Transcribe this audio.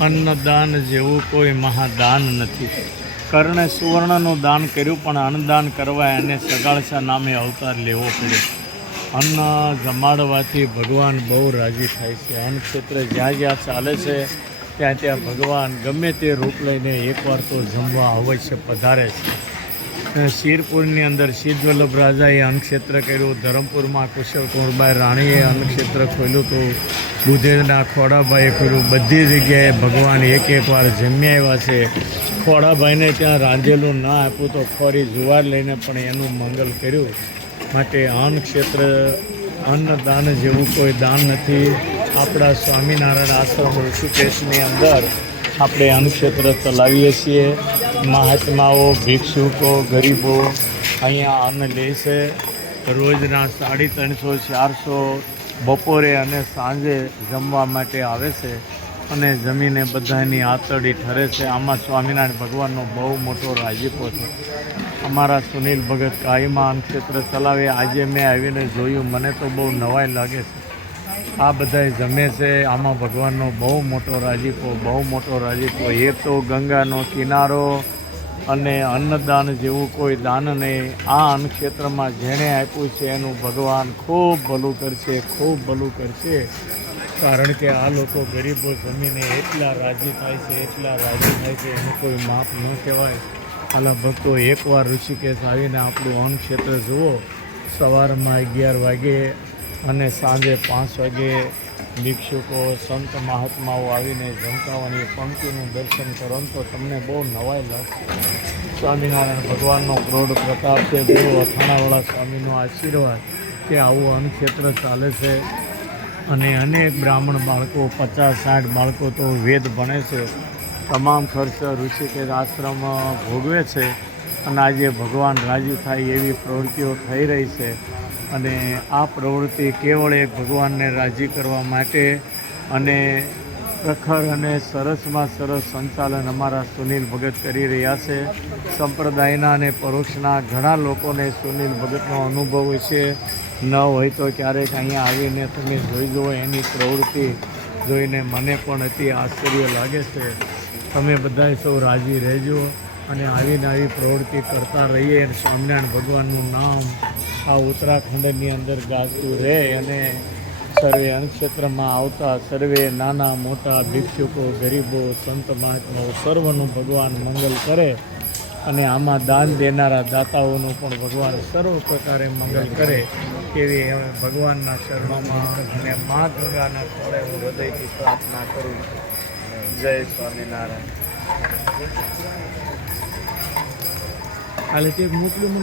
અન્નદાન જેવું કોઈ મહાદાન નથી. કર્ણે સુવર્ણનું દાન કર્યું, પણ અન્નદાન કરવા એને સગાળસા નામે અવતાર લેવો પડ્યો. અન્ન જમાડવાથી ભગવાન બહુ રાજી થાય છે. અન્ન ક્ષેત્ર જ્યાં જ્યાં ચાલે છે ત્યાં ત્યાં ભગવાન ગમે તે રૂપ લઈને એકવાર તો જમવા અવશ્ય પધારે છે. શિરપુરની અંદર સિદ્ધવલ્લભ રાજાએ અન્નક્ષેત્ર કર્યું. ધરમપુરમાં કુશળ કુંવરબાઈ રાણીએ અન્નક્ષેત્ર ખોલ્યું હતું. બુધેના ખોડાભાઈએ ખોલ્યું. બધી જગ્યાએ ભગવાન એક વાર જમ્યા આવ્યા છે. ખોડાભાઈને ત્યાં રાંધેલું ના આપ્યું તો ફરી જુવાર લઈને પણ એનું મંગલ કર્યું. માટે અન્નક્ષેત્ર અન્નદાન જેવું કોઈ દાન નથી. આપણા સ્વામિનારાયણ આશ્રમ ઋષિકેશની અંદર આપણે અન્નક્ષેત્ર ચલાવીએ છીએ. મહાત્માઓ, ભિક્ષુકો, ગરીબો અહીંયા અન્ન લે છે. રોજના 350, 400 બપોરે અને સાંજે જમવા માટે આવે છે અને જમીને બધાની આતરડી ઠરે છે. આમાં સ્વામિનારાયણ ભગવાનનો બહુ મોટો રાજીપો છે. અમારા સુનિલ ભગત કાયમાં અન્નક્ષેત્ર ચલાવે. આજે મેં આવીને જોયું, મને તો બહુ નવાઈ લાગે છે. આ બધાય જમે છે. આમાં ભગવાનનો બહુ મોટો રાજીપો. એક તો ગંગાનો કિનારો અને અન્નદાન જેવું કોઈ દાન નહીં. આ અન્નક્ષેત્રમાં જેણે આપ્યું છે એનું ભગવાન ખૂબ ભલું કરશે. કારણ કે આ લોકો ગરીબો જમીને એટલા રાજી થાય છે એનું કોઈ માપ ન કહેવાય. આલા ભક્તો એકવાર ઋષિકેશ આવીને આપણું અન્નક્ષેત્ર જુઓ. સવારમાં 11 વાગે અને સાંજે 5 વાગે ભિક્ષુકો, સંત મહાત્માઓ આવીને જમતાવાની પંક્તિનું દર્શન કરો તો તમને બહુ નવાઈ લાગશે. સ્વામિનારાયણ ભગવાનનો ક્રોડ પ્રતાપ છે. ગુરુ અથાણાવાળા સ્વામીનો આશીર્વાદ કે આવું અન્નક્ષેત્ર ચાલે છે. અને અનેક બ્રાહ્મણ બાળકો, 50-60 બાળકો તો વેદ ભણે છે. તમામ ખર્ચ ઋષિકેશ આશ્રમ ભોગવે છે. અને આજે ભગવાન રાજી થાય એવી પ્રવૃત્તિઓ થઈ રહી છે. અને આ પ્રવૃત્તિ કેવળ એક ભગવાનને રાજી કરવા માટે અને પ્રખર અને સરસમાં સરસ સંચાલન અમારા સુનિલ ભગત કરી રહ્યા છે. સંપ્રદાયના અને પરોક્ષના ઘણા લોકોને સુનિલ ભગતનો અનુભવ છે. ન હોય તો ક્યારેક અહીંયા આવીને તમે જોઈ જુઓ. એની પ્રવૃત્તિ જોઈને મને પણ અતિ આશ્ચર્ય લાગે છે. તમે બધાય સૌ રાજી રહેજો અને આવી પ્રવૃત્તિ કરતા રહીએ. સ્વામિનારાયણ ભગવાનનું નામ આ ઉત્તરાખંડની અંદર ગાજતું રહે અને સર્વે અન્નક્ષેત્રમાં આવતા સર્વે નાના મોટા ભિક્ષુકો, ગરીબો, સંત મહાત્માઓ સર્વનું ભગવાન મંગલ કરે. અને આમાં દાન દેનારા દાતાઓનું પણ ભગવાન સર્વ પ્રકારે મંગલ કરે એવી ભગવાનના શરણોમાં અને મા ગંગાના ખોળે હું હૃદયથી પ્રાર્થના કરું છું. જય સ્વામિનારાયણ. હાલે તે મોકલું મને.